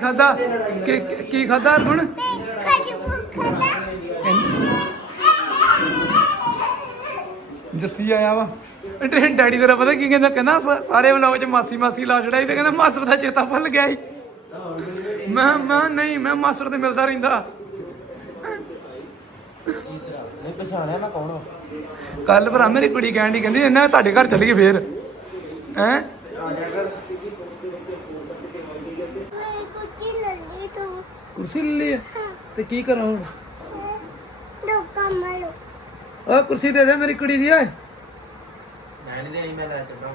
ਖਾਦਾ? ਕੀ ਕੀ ਖਾਦਾ ਹਰਗੁਣ ਜੱਸੀ ਆਇਆ ਵਾ। ਤੇ ਡੈਡੀ ਤੇਰਾ ਪਤਾ ਕੀ ਕਹਿੰਦਾ? ਕਹਿੰਦਾ, ਸਾ- ਸਾਰੇ ਵਲੋਗ ਚ ਮਾਸੀ ਮਾਸੀ ਲਾ ਛੜਾਈ ਤੇ ਕਹਿੰਦਾ, ਮਾਸਟਰ ਦਾ ਚੇਤਾ ਭੁੱਲ ਗਿਆ ਈ ਮੈਂ ਮੈਂ ਨਹੀਂ, ਮੈਂ ਮਾਸਟਰ ਤੇ ਮਿਲਦਾ ਰਹਿੰਦਾ। ਨਹੀਂ ਪਛਾਣਿਆ ਮੈਂ ਕੌਣ ਹਾਂ ਕੱਲ ਭਰਾ ਮੇਰੀ ਕੁੜੀ ਕਹਿਣ ਦੀ ਕਹਿੰਦੀ, ਇਹਨਾਂ ਤੁਹਾਡੇ ਘਰ ਚੱਲੀਏ ਫੇਰ। ਹੈ ਕੁੱਤੀ ਲੱਲੀ ਤੂੰ ਕੁਰਸੀ ਲੈ ਲਈ? ਤੇ ਕੀ ਕਰਾਂ ਹੁਣ? ਡੋਕਾ ਮਾਰੋ। ਆ ਕੁਰਸੀ ਦੇ ਦੇ ਮੇਰੀ ਕੁੜੀ ਦੀ ਓਏ। ਮੈਂ ਨਹੀਂ ਦੇਣੀ ਮੈਂ ਲੈ ਚੱਲਾਂ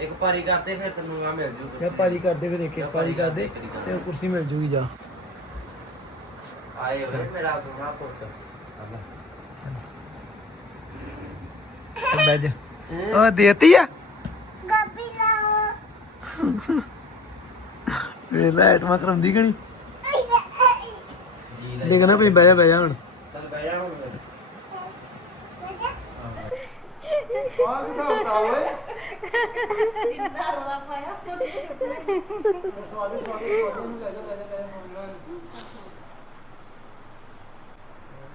ਇੱਕ ਪਾਰੀ ਕਰਦੇ ਫਿਰ ਤੈਨੂੰ ਆ ਮਿਲ ਜੂਗਾ ਯਾ ਪਾਰੀ ਕਰਦੇ ਫਿਰ ਦੇਖੇ ਪਾਰੀ ਕਰਦੇ ਤੇ ਉਹ ਕੁਰਸੀ ਮਿਲ ਜੂਗੀ ਜਾ। ਆਏ ਵੇ ਮੇਰਾ ਸੋਹਣਾ ਪੁੱਤ। ਬਹਿ ਜਾ। ਉਹ ਦੇਤੀ ਆ? ਗੱਪੀ ਲਾਓ। ਵੇ ਲੈ ਕਰਾਉਂਦੀ ਕਣੀ ਜੀ ਲੈ ਦੇਖਣਾ ਪਈ ਬਹਿ ਜਾ ਬਹਿ ਜਾ ਹੁਣ। ਚੱਲ ਬਹਿ ਜਾ ਹੁਣ। ਆਹ ਕੀ ਹਿਸਾਬ ਕਿਤਾਬ ਓਏ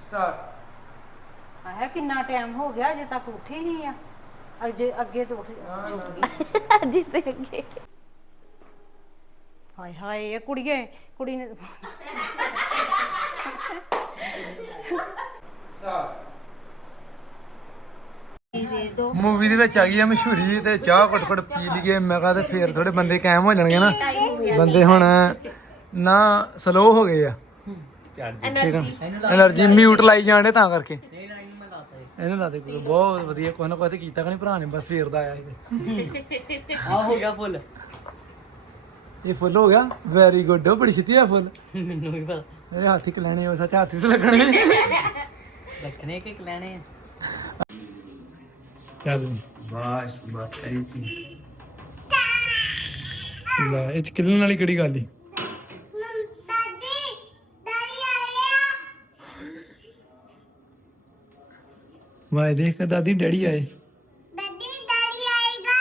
ਸਟਾਰਟ ਆਇਆ ਕਿੰਨਾ ਟਾਈਮ ਹੋ ਗਿਆ ਅਜੇ ਤੱਕ ਉੱਠੇ ਨਹੀਂ ਆ। ਅਜੇ ਅੱਗੇ ਤੋਂ ਉੱਠ ਅੱਜ ਤੇ ਅੱਗੇ। ਹਾਏ ਹਾਏ ਇਹ ਕੁੜੀਏ ਕੁੜੀ ਨੇ ਮੂਵੀ ਦੇ ਵਿੱਚ ਆ ਗਈ ਆ ਮਸ਼ਹੂਰੀ ਤੇ ਚਾਹ ਘਟ ਘਟ ਪੀ ਲਈਏ। ਮੈਂ ਕਹਾ ਤੇ ਫੇਰ ਥੋੜੇ ਬੰਦੇ ਕਾਇਮ ਹੋ ਜਾਣਗੇ ਨਾ। ਬੰਦੇ ਹੁਣ ਨਾ ਸਲੋ ਹੋ ਗਏ ਆ। એનર્ਜੀ ਮਿਊਟ ਲਾਈ ਜਾਂਦੇ ਤਾਂ ਕਰਕੇ। ਇਹਨੇ ਲਾ ਦੇ ਬਹੁਤ ਵਧੀਆ ਕੋਈ ਨਾ ਕੋਈ ਕੀਤਾ ਕਿ ਨਹੀਂ ਭਰਾ ਨੇ ਬਸ ਫੇਰ ਦਾ ਆਇਆ ਆ ਹੋ ਗਿਆ ਫੁੱਲ। ਇਹ ਫੁੱਲ ਹੋ ਗਿਆ। ਵੈਰੀ ਗੁੱਡ ਬੜੀ ਛਿੱਤੀ ਆ ਫੁੱਲ। ਮੈਨੂੰ ਵੀ ਪਤਾ। ਮੇਰੇ ਹੱਥ ਹੀ ਲੈਣੇ ਉਹ ਸੱਚ ਹੱਥ ਹੀ ਲੱਗਣੇ ਰੱਖਣੇ ਕਿ ਲੈਣੇ ਚੱਲ ਬਸ ਬਸ ਥੈਂਕ ਯੂ ਲੈ ਇਹ ਚ ਕਿਲਨ ਵਾਲੀ ਕਿਹੜੀ ਗੱਲ ਈ? ਦਾਦੀ ਦਾਦੀ ਆਇਆ ਵਾਏ ਦੇਖ ਦਾਦੀ ਡੈਡੀ ਆਏ ਦਾਦੀ ਦਾਦੀ ਆਏਗਾ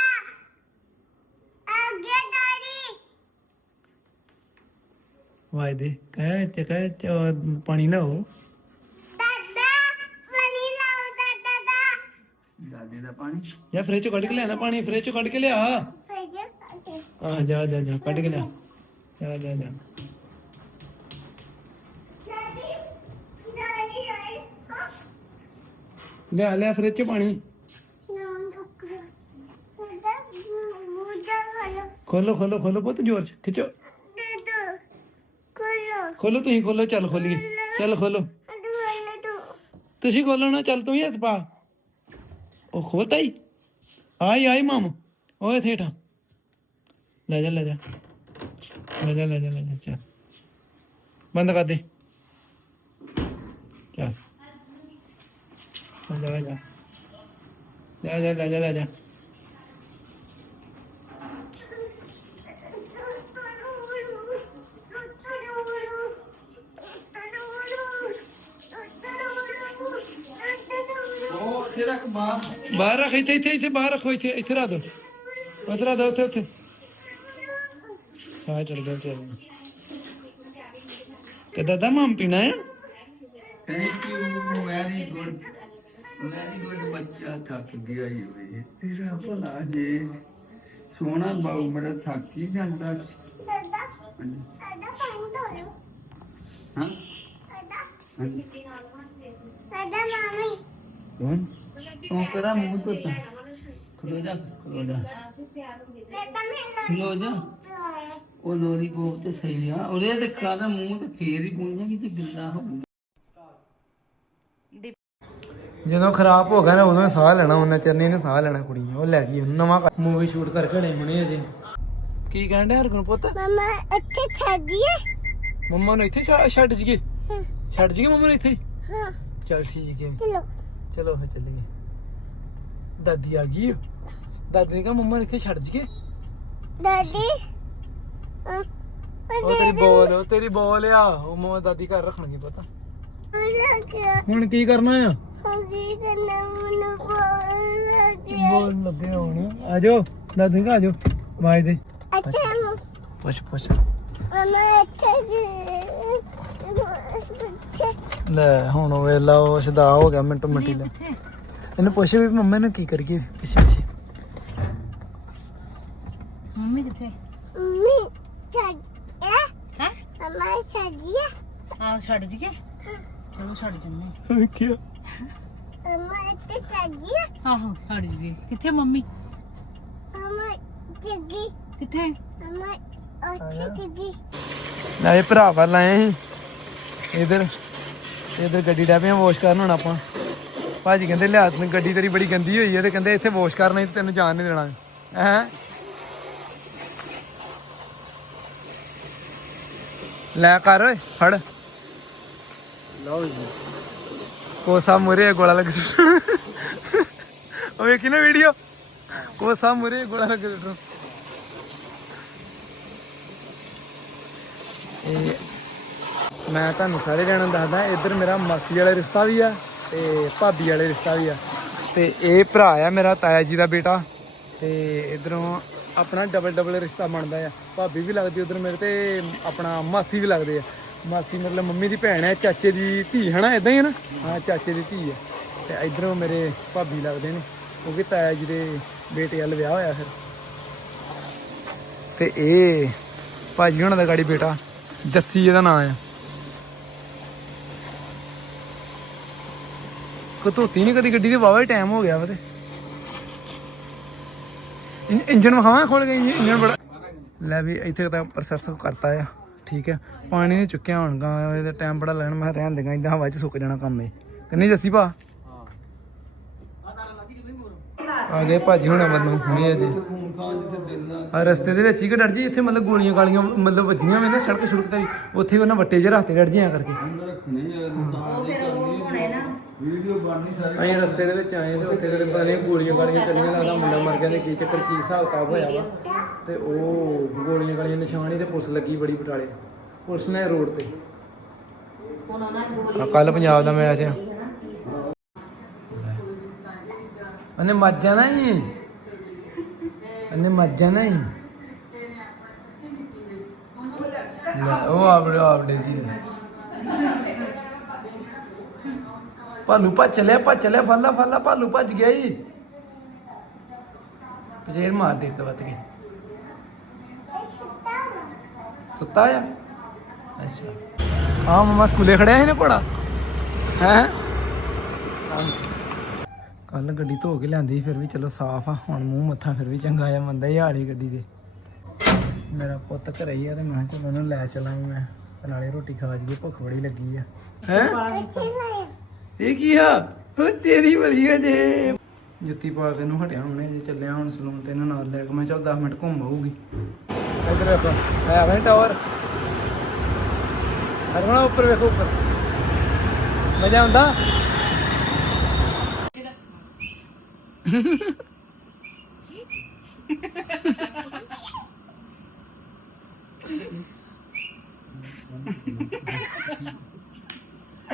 ਆ ਗਿਆ ਦਾਦੀ ਵਾਏ ਦੇ। ਕਹਿ ਚ ਕਹਿ ਚ ਪਾਣੀ ਨਾ ਹੋ ਦਾਦਾ ਪਾਣੀ ਲਾਓ ਦਾਦਾ ਦਾ। ਦਾਦੀ ਦਾ ਪਾਣੀ? ਜਾਂ ਫ੍ਰਿਜ ਚੋਂ ਕੱਢ ਕੇ ਲਿਆਣਾ ਪਾਣੀ ਫ੍ਰਿਜ ਚੋਂ ਕੱਢ ਕੇ ਲਿਆ। ਫਿਰ ਜੇ ਪਾਣੀ ਆ ਜਾ ਜਾ ਜਾ ਕੱਢ ਕੇ ਲਿਆ। ਜਾ ਜਾ ਖੋਲੋ, ਤੁਸੀਂ ਖੋਲੋ, ਚੱਲ ਖੋਲੀਏ। ਚੱਲ ਖੋਲੋ। ਤੁਸੀਂ ਖੋਲੋ ਚੱਲ ਤੂੰ ਵੀ ਹੱਥ ਪਾ। ਉਹ ਖੋਲਤਾ ਹੀ ਆਈ ਆਈ ਮਾਮ। ਓਏ ਥੇਠਾ ਲੈ ਜਾ ਲੈ ਜਾ। ਲੈ ਜਾ ਲੈ ਜਾ ਲੈ ਜਾ, ਚੱਲ। ਬੰਦ ਕਰ ਦੇ। ਚੱਲ। ਲੈ ਜਾ। ਲੈ ਜਾ ਲੈ ਜਾ ਲੈ ਜਾ ਲੈ ਜਾ ਉਹ ਇੱਥੇ ਰੱਖ ਬਾਹਰ ਬਾਹਰ ਰੱਖ ਇੱਥੇ ਇੱਥੇ ਇੱਥੇ ਬਾਹਰ ਰੱਖੋ ਇੱਥੇ ਇੱਥੇ ਰੱਖ ਦੋ। ਉੱਥੇ ਰੱਖ ਦੋ ਉੱਥੇ ਉੱਥੇ। ਸਾਹ ਚੱਲ ਗਿਆ ਚੱਲ ਕਿੱਦਾਂ ਦਾ ਮਾਮ ਪੀਣਾ ਹੈ thank you very good very good ਬੱਚਾ ਥੱਕ ਗਿਆ ਹੀ ਹੋਏ ਤੇਰਾ ਭਲਾ ਜੇ ਸੋਹਣਾ ਬਾਉ ਮੇਰਾ ਥੱਕ ਹੀ ਜਾਂਦਾ ਸੀ। ਹਾਂ ਹਾਂਜੀ। ਕੌਣ? ਉਹ ਕਦਾ ਮੂੰਹ ਤੋਂ ਤਾਂ? ਖਲੋ ਜਾ ਖਲੋ ਜਾ। ਖਲੋ ਜਾ। ਉਹ ਲੋਰੀ ਪੋਪ ਤੇ ਸਹੀ ਆ। ਉਹਦੇ ਤੇ ਖਾਣਾ ਮੂੰਹ ਤੇ ਫੇਰ ਹੀ ਪੁੰਜਾਂਗੀ ਤੇ ਗਿੱਲਾ ਹੋਊਗਾ ਜਦੋਂ ਖਰਾਬ ਹੋ ਗਿਆ ਨਾ ਉਦੋਂ ਹੀ ਸਾਹ ਲੈਣਾ ਉਹਨੇ ਚਰਨੀ ਨੇ ਸਾਹ ਲੈਣਾ ਕੁੜੀ ਨੇ। ਉਹ ਲੈ ਗਈ ਉਹਨੂੰ ਨਵਾਂ ਮੂਵੀ ਸ਼ੂਟ ਕਰ ਖੜੇ ਹੁਣੇ ਅਜੇ। ਕੀ ਕਹਿੰਦੇ ਹਰਗੁਣ ਪੁੱਤ? ਮਮਾ ਇੱਥੇ ਛੱਡੀਏ ਮੰਮਾ ਨੂੰ ਇੱਥੇ ਛੱਡ- ਛੱਡ ਜੀਏ ਛੱਡ ਜੀਏ ਮੰਮਾ ਨੂੰ ਇੱਥੇ? ਹਾਂ। ਚੱਲ ਠੀਕ ਹੈ। ਚਲੋ। ਚਲੋ ਫਿਰ ਚੱਲੀਏ। ਦਾਦੀ ਆ ਗਈ। ਦਾਦੀ ਨੇ ਕਿਹਾ ਮੰਮਾ ਨੂੰ ਇੱਥੇ ਛੱਡ ਜੀਏ। ਦਾਦੀ? ਉਹ ਤੇਰੀ ਬੋਲ ਉਹ ਤੇਰੀ ਬੋਲ ਆ। ਉਹ ਮੋ ਦਾਦੀ ਘਰ ਰੱਖਣਗੇ ਪਤਾ। ਹੁਣ ਕੀ ਕਰਨਾ ਆ? ਹੋਗੀ ਕਰਨਾ? ਮੈਨੂੰ ਬੋਲ ਲੱਗੇ ਹੁਣ। ਆ ਜਾਓ। ਦਾਦੀ ਕਾ ਆ ਜਾਓ। ਵਾਜ ਦੇ। ਅੱਛਾ ਪੁੱਛ ਪੁੱਛ। ਮਮਾ ਇੱਥੇ ਬੱਚੇ ਲੈ ਹੁਣ ਵੇਲਾ ਉਹ ਸ਼ਦਾ ਹੋ ਗਿਆ ਮਿੰਟੋ ਮਿੰਟੀ ਲੈ। ਇਹਨੂੰ ਪੁੱਛ ਵੀ ਮੰਮਾ ਨੂੰ ਕੀ ਕਰੀਏ? ਪਿੱਛੇ ਪਿੱਛੇ। ਮੰਮੀ ਕਿੱਥੇ? ਮੰਮੀ ਛੱਡ। ਹੈ? ਮਮਾ ਛੱਡਿਆ ਆਹ ਛੱਡ ਜੀਏ ਚਲੋ ਛੱਡ ਜੰਨੇ ਕੀ ਮਮਾ ਇੱਥੇ ਛੱਡਿਆ ਆਹੋ ਛੱਡ ਜੀਏ ਕਿੱਥੇ ਮੰਮੀ? ਮਮਾ ਜੱਗੀ। ਕਿੱਥੇ? ਮਮਾ ਉੱਥੇ ਜੱਗੀ। ਲੈ ਇਹ ਭਰਾ ਵੱਲ ਆਏ ਸੀ। ਇਧਰ ਇਧਰ ਗੱਡੀ ਡੈ ਪਿਆ ਵਾਸ਼ ਕਰਨ ਹੁਣ ਆਪਾਂ। ਭਾਜੀ ਕਹਿੰਦੇ ਲਿਆ ਤੈਨੂੰ ਗੱਡੀ ਤੇਰੀ ਬੜੀ ਗੰਦੀ ਹੋਈ ਹੈ ਤੇ ਕਹਿੰਦੇ ਇੱਥੇ ਵਾਸ਼ ਕਰਨਾ ਤੈਨੂੰ ਜਾਣ ਨਹੀਂ ਦੇਣਾ। ਹੈ? ਲੈ ਕਰ ਓਏ ਫੜ। ਲਓ ਜੀ। ਕੋਸਾ ਮੁਰੇ ਗੋਲਾ ਲੱਗ ਸੁੱਟਣ ਉਹ ਵੇਖੀ ਨਾ ਵੀਡੀਓ ਕੋਸਾ ਮੁਰੇ ਗੋਲਾ ਲੱਗ ਇਹ ਮੈਂ ਤੁਹਾਨੂੰ ਸਾਰੇ ਜਣਾਂ ਦੱਸਦਾ ਇੱਧਰ ਮੇਰਾ ਮਾਸੀ ਵਾਲਾ ਰਿਸ਼ਤਾ ਵੀ ਆ। ਤੇ ਭਾਬੀ ਵਾਲੇ ਰਿਸ਼ਤਾ ਵੀ ਆ। ਤੇ ਇਹ ਭਰਾ ਆ ਮੇਰਾ, ਤਾਇਆ ਜੀ ਦਾ ਬੇਟਾ। ਤੇ ਇਧਰੋਂ ਆਪਣਾ ਡਬਲ ਡਬਲ ਰਿਸ਼ਤਾ ਬਣਦਾ ਆ। ਭਾਬੀ ਵੀ ਲੱਗਦੀ ਉਧਰ ਮੇਰੇ ਤੇ, ਆਪਣਾ ਮਾਸੀ ਵੀ ਲੱਗਦੇ ਆ। ਮਾਸੀ ਮਤਲਬ ਮੰਮੀ ਦੀ ਭੈਣ ਹੈ ਚਾਚੇ ਦੀ ਧੀ ਹੈ ਨਾ ਇਦਾਂ ਹੀ ਹੈ ਨਾ? ਹਾਂ, ਚਾਚੇ ਦੀ ਧੀ ਹੈ ਤੇ ਇਧਰੋਂ ਮੇਰੇ ਭਾਬੀ ਲੱਗਦੇ ਨੇ। ਉਹ ਕਿਉਂਕਿ ਤਾਇਆ ਜੀ ਦੇ ਬੇਟੇ ਵੱਲ ਵਿਆਹ ਹੋਇਆ ਫਿਰ। ਤੇ ਇਹ ਭਾਜੀ ਹੁਣਾਂ ਦਾ ਗਾੜੀ ਬੇਟਾ, ਜੱਸੀ ਇਹਦਾ ਨਾਮ ਆ। ਧੋਤੀ ਨਹੀਂ ਕਦੀ ਗੱਡੀ ਦੇ ਵਾਵਾ ਟਾਈਮ ਹੋ ਗਿਆ ਵਾ ਤੇ। ਇੰਜਨ ਵਿਖਾਵਾਂ ਖੋਲ ਕੇ ਇੰਜਨ ਬੜਾ ਲੈ ਵੀ ਇੱਥੇ ਤਾਂ ਪ੍ਰੋਸੈਸ ਕਰਤਾ ਆ, ਠੀਕ ਹੈ ਪਾਣੀ ਨਹੀਂ ਚੁੱਕਿਆ ਹੋਣਗਾ ਇਹਦਾ ਟਾਈਮ ਬੜਾ ਲੱਗਣਾ ਮੈਂ ਰਹਿਣ ਦੇਗਾ ਇਦਾਂ ਹਵਾ 'ਚ ਸੁੱਕ ਜਾਣਾ ਕੰਮ ਇਹ ਕੰਨੀ ਜੱਸੀ ਭਾ? ਆ ਗਏ ਭਾਜੀ ਹੁਣਾਂ ਮੈਨੂੰ ਹੁਣੇ ਅਜੇ ਆ ਰਸਤੇ ਦੇ ਵਿੱਚ ਹੀ ਕਿ ਡਰ ਜੀ, ਇੱਥੇ ਮਤਲਬ ਗੋਲੀਆਂ ਗਾਲੀਆਂ ਮਤਲਬ ਵੱਜੀਆਂ ਹੋਈਆਂ ਨੇ ਸੜਕ ਸੜਕ ਤੇ, ਉੱਥੇ ਉਹਨਾਂ ਵੱਟੇ ਜਿਹੇ ਰੱਖਤੇ ਡਰ ਜੀ ਐਂ ਕਰਕੇ। ਅੰਦਰ ਰੱਖਣੇ ਯਾਰ ਇਨਸਾਨ ਦੀ ਕਰਨੀ ਵੀਡੀਓ ਬਣਨੀ ਸਾਰੇ। ਅਸੀਂ ਰਸਤੇ ਦੇ ਵਿੱਚ ਆਏ ਤੇ ਉੱਥੇ ਜਿਹੜੇ ਪਤਾ ਨਹੀਂ ਗੋਲੀਆਂ ਗਾਲੀਆਂ ਚੱਲੀਆਂ ਲੱਗਦਾ ਮੁੰਡਾ ਮਰ ਗਿਆ ਤੇ ਕੀ ਚੱਕਰ ਕੀ ਹਿਸਾਬ ਕਿਤਾਬ ਹੋਇਆ ਵਾ? ਤੇ ਉਹ ਗੋਲੀਆਂ ਗਾਲੀਆਂ ਨਿਸ਼ਾਨ ਤੇ ਪੁਲਿਸ ਲੱਗੀ ਬੜੀ ਬਟਾਲੇ। ਪੁਲਿਸ ਨੇ ਰੋਡ ਤੇ। ਕੱਲ ਪੰਜਾਬ ਦਾ ਮੈਚ ਆ। ਉਹਨੇ ਮੱਜ ਜਾਣਾ ਹੀ। ਉਹਨੇ ਮੱਜ ਜਾਣਾ ਹੀ। ਉਹ ਆਪਣੇ ਆਪਣੇ ਜੀ ਨੇ। ਭਾਲੂ ਭੱਜ ਚੱਲਿਆ ਭੱਜ ਚੱਲਿਆ ਫੱਲਾ ਫੱਲਾ, ਭਾਲੂ ਭੱਜ ਗਿਆ ਜੀ। ਪਜੇਰ ਮਾਰ ਦੇ ਇੱਕ ਵੱਤ ਕੇ। ਸੁੱਤਾ ਆ? ਅੱਛਾ। ਹਾਂ ਮਮਾ ਸਕੂਲੇ ਖੜਿਆ ਸੀ ਨਾ ਘੋੜਾ? ਹੈ? ਕੱਲ ਗੱਡੀ ਧੋ ਕੇ ਲਿਆਂਦੀ ਫਿਰ ਵੀ ਚਲੋ ਸਾਫ਼ ਆ। ਹੁਣ ਮੂੰਹ ਮੱਥਾ ਫਿਰ ਵੀ ਚੰਗਾ ਆ ਮੰਦਾ ਹੀ ਹਾਲੀ ਗੱਡੀ ਦੇ। ਮੇਰਾ ਪੁੱਤ ਘਰੇ ਹੀ ਆ ਤੇ ਮੈਂ ਚਲੋ ਉਹਨੂੰ ਲੈ ਚਲਾਂ ਮੈਂ। ਤੇ ਨਾਲੇ ਰੋਟੀ ਖਾ ਜੀਏ, ਭੁੱਖ ਬੜੀ ਲੱਗੀ ਆ। ਹੈ? ਇਹ ਕੀ ਆ? ਉਹ ਤੇਰੀ ਬਲੀ ਹੈ ਜੇ। ਜੁੱਤੀ ਪਾ ਕੇ ਨੂੰ ਹਟਿਆ ਹੁਣੇ, ਜੇ ਚੱਲਿਆ ਹੁਣ ਸਲੂਨ ਤੇ ਇਹਨੂੰ ਨਾਲ ਲੈ ਕੇ। ਮੈਂ ਚੱਲ 10 ਮਿੰਟ ਘੁੰਮ ਆਊਗੀ। ਇਧਰ ਆਪਾਂ ਆਇਆ ਵੇ ਟਾਵਰ ਹਰਮਣਾ ਉੱਪਰ ਵੇਖੋ, ਉੱਪਰ। ਮਜ਼ਾ ਆਉਂਦਾ?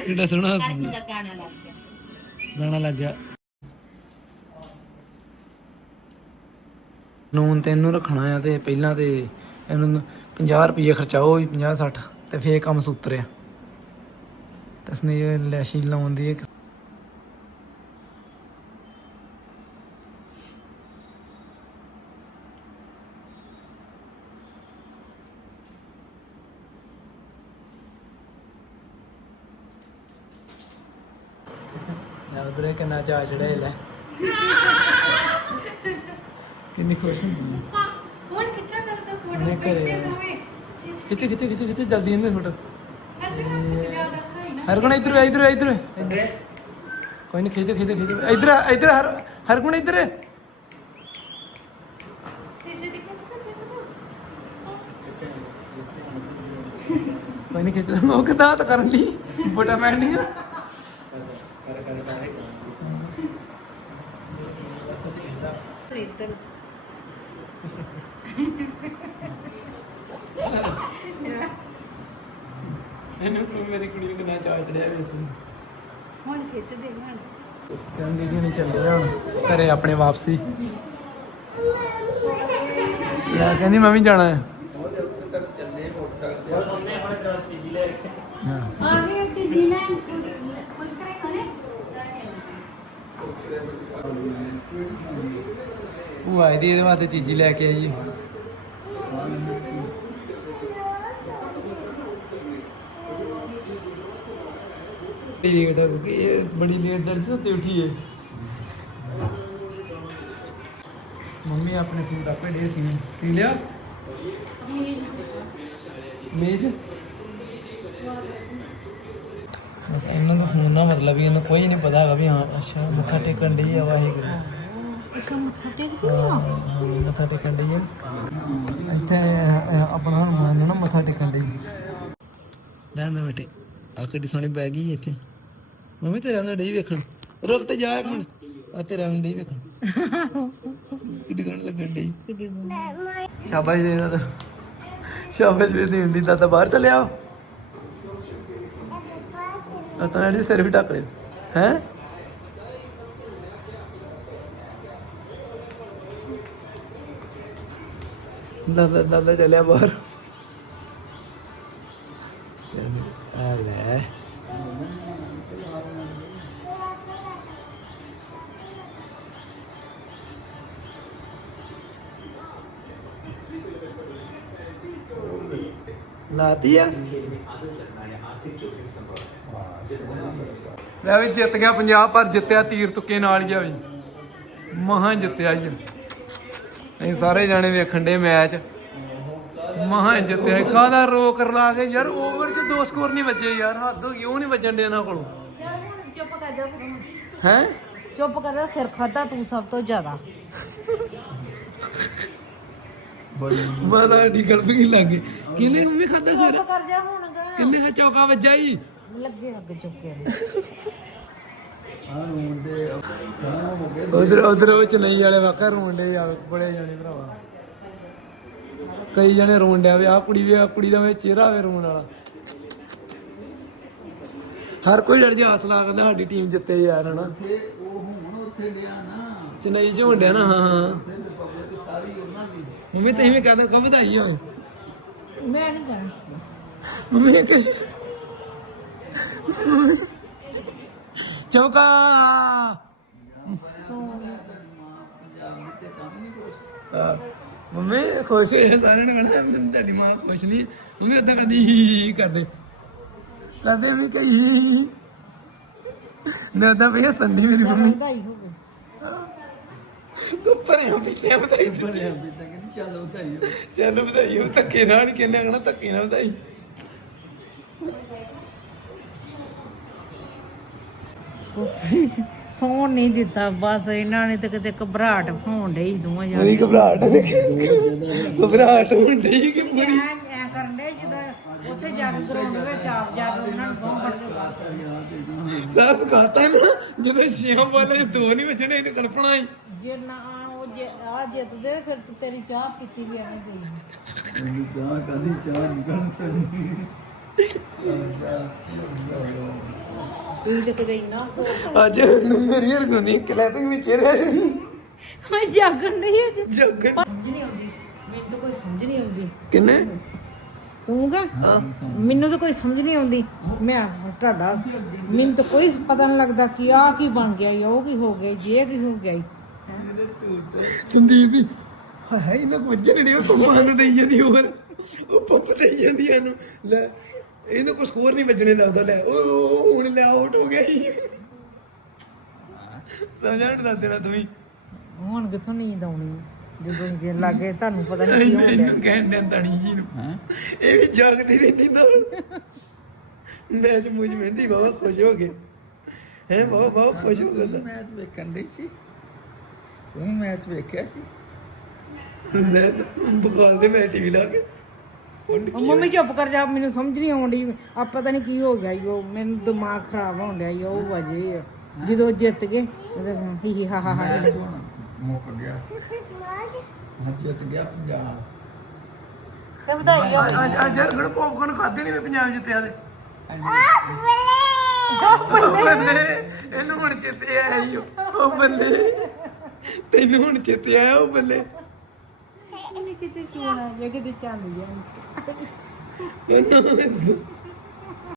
ਇਹਦਾ ਸੁਣਾ ਗਾਣਾ ਲੱਗ ਗਿਆ। ਨੂਨ ਤੇ ਇਹਨੂੰ ਰੱਖਣਾ ਆ ਤੇ ਪਹਿਲਾਂ ਤੇ ਇਹਨੂੰ 50 ਰੁਪਏ ਖਰਚਾਓ ਵੀ 50 60 ਤੇ ਫੇਰ ਕੰਮ ਸੁਤਰਿਆ ਤਸਨੇ ਲੈਸ਼ੀ ਲਾਉਂਦੀ ਹੈ ਉਧਰ ਕਿੰਨਾ ਚਾਹ ਚੜਿਆ ਲੈ। ਕਿੰਨੀ ਖੁਸ਼ ਹੁੰਦੀ ਹੈ ਹੁਣ ਕਿੱਥੇ ਤੇਰੇ ਤਾਂ ਉਹਨੇ ਘਰੇ ਖਿੱਚ ਖਿੱਚ ਖਿੱਚ ਖਿੱਚ ਜਲਦੀ ਇਹਨੇ ਫੋਟੋ। ਹਰ ਕੋਣ ਇੱਧਰ ਆ, ਇੱਧਰ ਆ, ਇੱਧਰ ਆ। ਕੋਈ ਨਹੀਂ ਖਿੱਚ ਖਿੱਚ ਖਿੱਚ ਇੱਧਰ ਆ, ਇੱਧਰ ਆ, ਹਰ ਹਰ ਕੋਣ ਇੱਧਰ। ਕੋਈ ਨਹੀਂ ਖਿੱਚ ਉਹ ਕਿਦਾਂ ਤਾਂ ਕਰਨ ਲਈ? ਬੋਟਾ ਮੈਂਡੀਆਂ ਇਹਨੂੰ ਕੋਈ ਮੇਰੀ ਕੁੜੀ ਨੂੰ ਕਿੰਨਾ ਚਾਹ ਚੜਿਆ ਵੇ ਸੀ ਹੁਣ ਖਿੱਚ ਦੇ ਹੁਣ ਕਹਿੰਦੀ ਦੀਦੀ ਨੇ ਚੱਲੇ ਹੁਣ ਘਰੇ ਆਪਣੇ ਵਾਪਸੀ। ਲੈ ਕਹਿੰਦੀ ਮੈਂ ਵੀ ਜਾਣਾ ਹੈ ਆ ਗਏ ਚੀਜ਼ੀ ਲੈ ਕੁਝ ਕਰੇ ਕੋਨੇ ਉਹ ਆਈ ਦੀ ਇਹਦੇ ਵਾਸਤੇ ਚੀਜ਼ੀ ਲੈ ਕੇ ਆਈ ਹੈ ਲੇਟ ਹੋ ਗਈ ਇਹ ਬੜੀ ਲੇਟ ਦਰ ਸੁੱਤੀ ਉੱਠੀ ਹੈ ਮੰਮੀ ਆਪਣੇ ਸੂਟ ਆਪੇ ਡੇ ਸੀ ਸੀ ਲਿਆ? ਮੇਜ? ਬਸ ਇਹਨਾਂ ਦਾ ਫੋਨ ਨਾ ਮਤਲਬ ਵੀ ਕੋਈ ਨਹੀਂ ਪਤਾ ਹੈਗਾ ਵੀ ਹਾਂ, ਅੱਛਾ, ਮੱਥਾ ਟੇਕਣ ਦੀ ਆ ਵਾਹਿਗੁਰੂ। ਅੱਛਾ ਮੱਥਾ ਟੇਕਦੀ ਹਾਂ, ਮੱਥਾ ਟੇਕਣ ਦੀ ਹੈ ਇੱਥੇ ਆਪਣਾ ਹਨੂਮਾਨ ਨਾ ਮੱਥਾ ਟੇਕਣ ਦੀ ਰਹਿੰਦਾ ਬੇਟੇ ਆ ਕਿੱਡੀ ਸੋਹਣੀ ਬੈ ਗਈ ਇੱਥੇ ਮੰਮੀ ਤੇਰਾ ਨਾਲ ਡਈ ਵੇਖਣ ਰੁਕ ਤੇ ਜਾ ਇੱਕ ਮਿੰਟ ਆ ਤੇਰਾ ਨਾਲ ਡਈ ਵੇਖਣ ਕਿੱਡੀ ਸੋਹਣੀ ਲੱਗਣ ਡਈ ਸ਼ਾਬਾਸ਼ ਦੇ ਦਾਦਾ ਸ਼ਾਬਾਸ਼ ਵੀ ਦੇ ਉਂਡੀ ਦਾਦਾ ਬਾਹਰ ਚੱਲਿਆ ਆ ਤਾਂ ਜਿਹੜੀ ਸਿਰ ਵੀ ਢੱਕ ਲਿਆ ਹੈ ਦਾਦਾ ਦਾਦਾ ਚੱਲਿਆ ਬਾਹਰ। ਆ ਲੈ ਲਾਤੀ ਆ? ਲੈ ਵੀ ਜਿੱਤ ਗਿਆ ਪੰਜਾਬ, ਪਰ ਜਿੱਤਿਆ ਤੀਰ ਤੁੱਕੇ ਨਾਲ ਹੀ ਆ ਵੀ। ਮਹਾਂ ਜਿੱਤਿਆ ਜੀ ਅਸੀਂ ਸਾਰੇ ਜਾਣੇ ਵੇਖਣ ਦੇ ਮੈਚ। ਮਹਾਂ ਜਿੱਤਿਆ ਕਾਹਦਾ ਰੋਕ ਲਾ ਕੇ ਯਾਰ ਓਵਰ ਚ ਦੋ ਸਕੋਰ ਨਹੀਂ ਵੱਜੇ ਯਾਰ। ਹੱਦ ਹੋ ਗਈ ਉਹ ਨਹੀਂ ਵੱਜਣ ਦੇ ਇਹਨਾਂ ਕੋਲੋਂ। ਚੁੱਪ ਕਰ ਜਾ ਹੈ? ਚੁੱਪ ਕਰ ਜਾ ਸਿਰ ਖਾਦਾ ਤੂੰ ਸਭ ਤੋਂ ਜ਼ਿਆਦਾ। ਮਾਲਾ ਦੀ ਗਲਪ ਕੀ ਲੱਗੇ ਕਿੰਨੇ ਮੰਮੀ ਖਾਦਾ ਸਿਰ? ਚੁੱਪ ਕਰ ਜਾ ਹੁਣ ਗਾ। ਕਿੰਨੇ ਦਾ ਚੌਕਾ ਵੱਜਾ ਹੀ ਲੱਗੇ ਅੱਗ ਚੁੱਕੇ ਉਧਰ ਉਧਰ ਵਿੱਚ ਨਹੀਂ ਵਾਲੇ ਵਾਕਾ ਰੋਂਡੇ ਆ ਬੜੇ ਜਾਣੇ ਭਰਾਵਾ। ਕਈ ਜਣੇ ਰੋਣ ਡਿਆ ਵੀ ਆ ਕੁੜੀ ਵੀ ਆ ਕੁੜੀ ਦਾ ਵੇ ਚਿਹਰਾ ਵੇ ਰੋਣ ਵਾਲਾ। ਹਰ ਕੋਈ ਜੜ ਜਿਹਾ ਹੌਸਲਾ ਕਰਦਾ ਸਾਡੀ ਟੀਮ ਜਿੱਤੇ ਯਾਰ ਹਨਾ। ਤੇ ਉਹ ਹੁਣ ਉੱਥੇ ਗਿਆ ਨਾ ਚੇਨਈ ਚ ਹੋਣ ਡਿਆ ਨਾ ਹਾਂ ਹਾਂ। ਮੰਮੀ ਤੁਸੀਂ ਵੀ ਕਹਦਾ ਕਬ ਵਧਾਈ ਹੋਏ ਮੈਂ ਨਹੀਂ ਕਰਨਾ। ਮੰਮੀ ਕਰੀ ਚੌਕਾ। ਹਾਂ। ਮੰਮੀ ਖੁਸ਼ ਹੋਏ ਸਾਰਿਆਂ ਨੇ ਕਹਣਾ ਮੈਂ ਤੁਹਾਡੀ ਮਾਂ ਖੁਸ਼ ਨਹੀਂ। ਮੰਮੀ ਓਦਾਂ ਕਦੀ ਹੀ ਹੀ ਕਰਦੇ। ਕਰਦੇ ਵੀ ਕਹੀ ਨਾ ਓਦਾਂ ਵੀ ਸੰਦੀ ਮੇਰੀ ਮੰਮੀ। ਵਧਾਈ ਹੋਵੇ ਤੂੰ ਪਰੇ ਪੀਤੇ ਵਧਾਈ। ਬੜੇ ਵੀ ਤਾਂ ਕਹਿੰਦੀ ਚੱਲ ਉਧਾਈ ਚੱਲ ਵਧਾਈ ਹੋ ਧੱਕੇ ਨਾਲ ਨੀ ਕਹਿੰਦੇ ਕਹਣਾ ਧੱਕੇ ਨਾਲ ਵਧਾਈ। ਫੋਨ ਨਹੀਂ ਦਿੱਤਾ ਬਸ ਇਹਨਾਂ ਨੇ ਤੇ ਕਿਤੇ ਘਬਰਾਹਟ ਹੋਣ ਡਈ ਦੋਵਾਂ ਜਾਣੇ ਮੇਰੀ ਘਬਰਾਹਟ ਘਬਰਾਹਟ ਹੁੰਦੀ ਕਿ ਪੂਰੀ। ਐ ਐ ਕਰਨ ਦੇ ਜਦੋਂ ਉੱਥੇ ਜਾ ਕੇ ਗਰਾਊਂਡ ਵਿੱਚ ਆਪ ਜਾ ਕੇ ਉਹਨਾਂ ਨੂੰ ਫੋਨ ਕਰਦੇ ਸਾਸ ਖਾਤਾ ਨਾ ਜਦੋਂ ਸ਼ਿਵਮ ਵਾਲੇ ਦੋ ਨਹੀਂ ਵਜਣੇ ਇਹਨੇ ਕਲਪਣਾ ਹੀ। ਜੇ ਨਾ ਉਹ ਜੇ ਆ ਜਿੱਤਦੇ ਫਿਰ ਤੂੰ ਤੇਰੀ ਚਾਹ ਪੀਤੀ ਵੀ ਐਵੇਂ ਗਈ ਮੈਨੂੰ ਚਾਹ ਕਦੀ ਚਾਹ ਨਿਕਲ ਅੱਜ ਮੇਰੀ ਹਰਗੁਣੀ ਕਲੈਪਿੰਗ ਵਿੱਚ ਰਿਹਾ ਜਣੀ। ਮੈਂ ਜਾਗਣ ਨਹੀਂ ਅੱਜ। ਜੱਗਣ। ਸਮਝ ਨਹੀਂ ਆਉਂਦੀ ਮੈਨੂੰ ਤਾਂ ਕੋਈ ਸਮਝ ਨਹੀਂ ਆਉਂਦੀ। ਕਿੰਨੇ? ਤੂੰ ਕਾ ਮੈਨੂੰ ਤਾਂ ਕੋਈ ਸਮਝ ਨਹੀਂ ਆਉਂਦੀ। ਮੈਂ ਤੁਹਾਡਾ ਮੈਨੂੰ ਤਾਂ ਕੋਈ ਪਤਾ ਨਹੀਂ ਲੱਗਦਾ ਕਿ ਆ ਕੀ ਬਣ ਗਿਆ ਈ, ਉਹ ਕੀ ਹੋ ਗਿਆ ਜੇ ਕੀ ਹੋ ਗਿਆ। ਸੰਦੀਪ ਵੀ ਹਾਏ ਇਹਨਾਂ ਕੋ ਵੱਜਣ ਨਹੀਂ ਉਹ ਪੰਪਾਂ ਨੂੰ ਦੇਈ ਜਾਂਦੀ ਹੋਰ। ਉਹ ਪੰਪ ਦੇਈ ਜਾਂਦੀ ਇਹਨੂੰ। ਲੈ ਇਹਨੂੰ ਕੋਈ ਸਕੋਰ ਨਹੀਂ ਵੱਜਣੇ ਲੱਗਦਾ ਲੈ। ਉਹ ਹੁਣ ਲੈ ਆਊਟ ਹੋ ਗਿਆ ਹੀ। ਸਮਝਣ ਲੱਗ ਦੇਣਾ ਤੂੰ ਹੀ ਹੁਣ ਕਿੱਥੋਂ ਨੀਂਦ ਆਉਣੀ? ਜਦੋਂ ਜੇ ਲੱਗੇ ਤੁਹਾਨੂੰ ਪਤਾ ਨਹੀਂ ਕੀ ਹੋ ਗਿਆ ਇਹਨੂੰ ਕਹਿਣ ਦੇ ਤਣੀ ਜੀ ਨੂੰ। ਇਹ ਵੀ ਜਾਗਦੀ ਰਹਿੰਦੀ ਨਾਲ। ਮੈਚ ਮੁਝ ਮਹਿੰਦੀ ਬਾਬਾ ਖੁਸ਼ ਹੋ ਗਏ ਹੈ ਬਾਬਾ ਬਹੁਤ ਖੁਸ਼ ਹੋ ਗਿਆ ਮੈਚ ਵੇਖਣ ਦੇ ਸੀ? ਤੂੰ ਮੈਚ ਵੇਖਿਆ ਸੀ? ਲੈ ਬਕਾਲ ਦੇ ਮੈਂ ਟੀਵੀ ਲਾ ਕੇ। ਉਹ ਮੰਮੀ ਚੁੱਪ ਕਰ ਜਾ ਮੈਨੂੰ ਸਮਝ ਨਹੀਂ ਆਉਂਦੀ। ਆ ਪਤਾ ਨਹੀਂ ਕੀ ਹੋ ਗਿਆ ਈ, ਉਹ ਮੈਨੂੰ ਦਿਮਾਗ ਖਰਾਬ ਹੋਣ ਡਿਆ ਈ, ਉਹ ਵਜੇ ਆ। ਜਦੋਂ ਜਿੱਤ ਗਏ ਉਹਦੇ ਹੀ ਹੀ ਹਾ ਹਾ ਹਾ ਮੁੱਕ ਗਿਆ। ਜਿੱਤ ਗਿਆ ਪੰਜਾਬ। ਤੇ ਵਧਾਈ ਹੋ ਅੱਜ ਅੱਜ ਯਾਰ ਗਣ ਪੌਪਕਾਰਨ ਖਾਦੇ ਨਹੀਂ ਮੈਂ ਪੰਜਾਬ ਜਿੱਤਿਆ ਤੇ। ਉਹ ਬੱਲੇ ਇਹਨੂੰ ਹੁਣ ਚੇਤੇ ਆਇਆ ਈ। ਉਹ। ਬੱਲੇ ਤੈਨੂੰ ਹੁਣ ਚੇਤੇ ਆਇਆ ਉਹ ਬੱਲੇ ਕਿਤੇ ਸੋਣਾ ਜੇ ਕਿਤੇ ਚੱਲ ਗਿਆ ਉਹ ਨਾ